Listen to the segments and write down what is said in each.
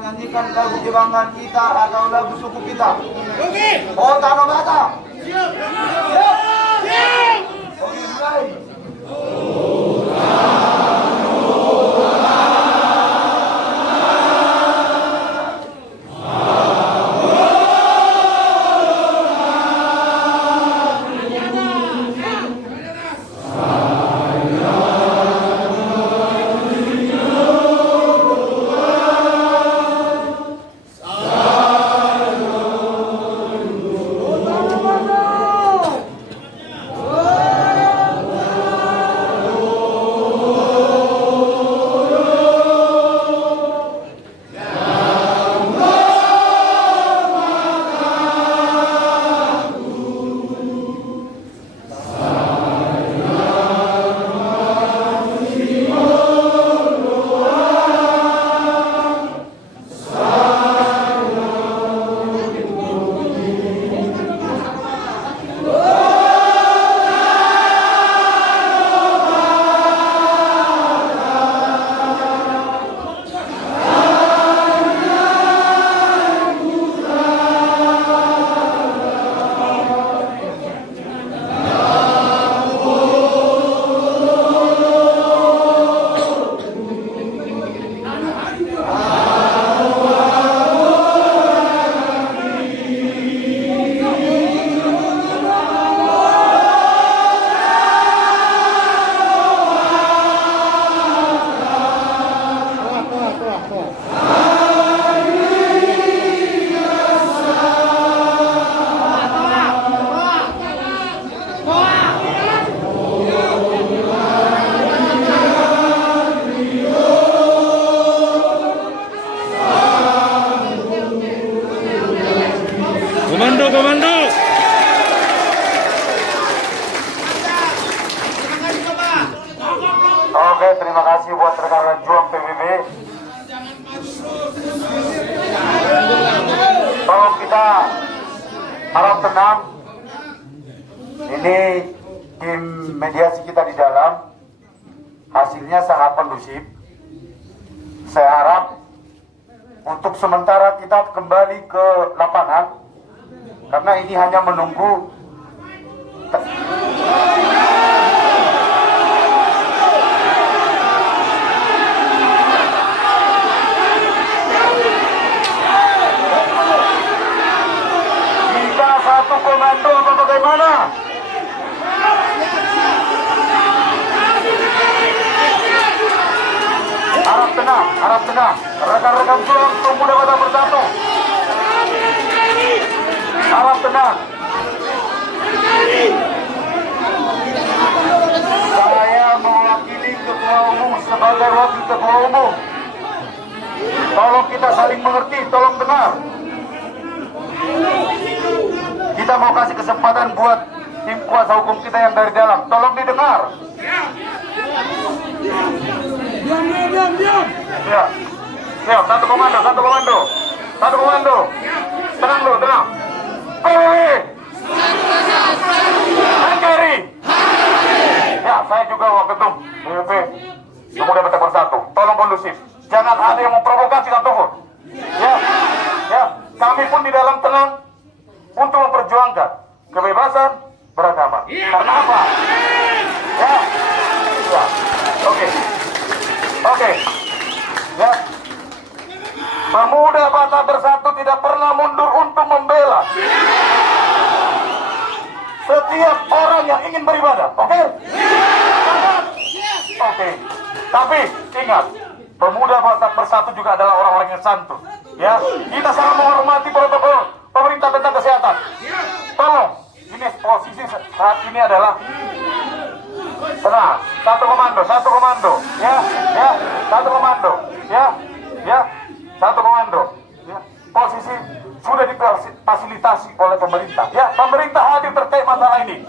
nyanyikan lagu kebanggaan kita atau lagu suku kita. Oke. Oh, Tanah Batak. Siap. Siap. Siap. Oke, mulai. Komando. Oke, terima kasih buat rekan-rekan Juang PBB. Tolong kita harap tenang. Ini tim mediasi kita di dalam. Hasilnya sangat kondusif. Saya harap untuk sementara kita kembali ke lapangan. Karena ini hanya menunggu kita satu komando atau bagaimana? Harap tenang. Rekan-rekan Juang Pemuda Batak Bersatu. Harap tenang. Saya mewakili ketua umum sebagai wakil ketua umum. Tolong kita saling mengerti, tolong dengar. Kita mau kasih kesempatan buat tim kuasa hukum kita yang dari dalam. Tolong didengar. Diam. Siap, satu komando. Tenang dulu, tenang. Hankari. Ya, saya juga waketum PBB Pemuda Batak Bersatu. Tolong kondusif. Jangan ada yang memprovokasi satupun. Ya. Kami pun di dalam tenang untuk memperjuangkan kebebasan beragama. Karena apa? Ya. Oke. Ya. Pemuda Batak Bersatu tidak pernah mundur untuk membela setiap orang yang ingin beribadah. Oke? Tapi ingat, Pemuda Batak Bersatu juga adalah orang-orang yang santun. Ya, kita sangat menghormati protokol pemerintah tentang kesehatan. Tolong, ini posisi saat ini adalah tenang. Satu komando. Ya. Satu komando. Ya. Posisi sudah difasilitasi oleh pemerintah. Ya, pemerintah hadir terkait masalah ini.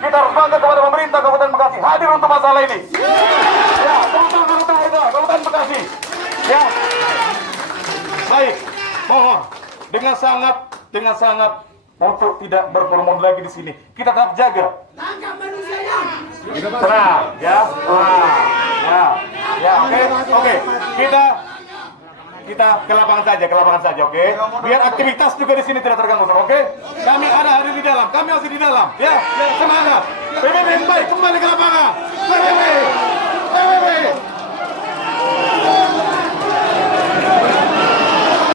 Kita harus bangga kepada pemerintah Kabupaten Bekasi hadir untuk masalah ini. Ya, Kabupaten Bekasi. Ya. Baik, mohon dengan sangat untuk tidak berkerumun lagi di sini. Kita tetap jaga. Tangkap manusianya. Tenang, ya. Oke. Kita kita ke lapangan saja, oke? Biar aktivitas juga di sini tidak terganggu, oke? Kami ada hadir di dalam, kami masih di dalam, ya, semangat. PBB baik kembali ke lapangan. PBB.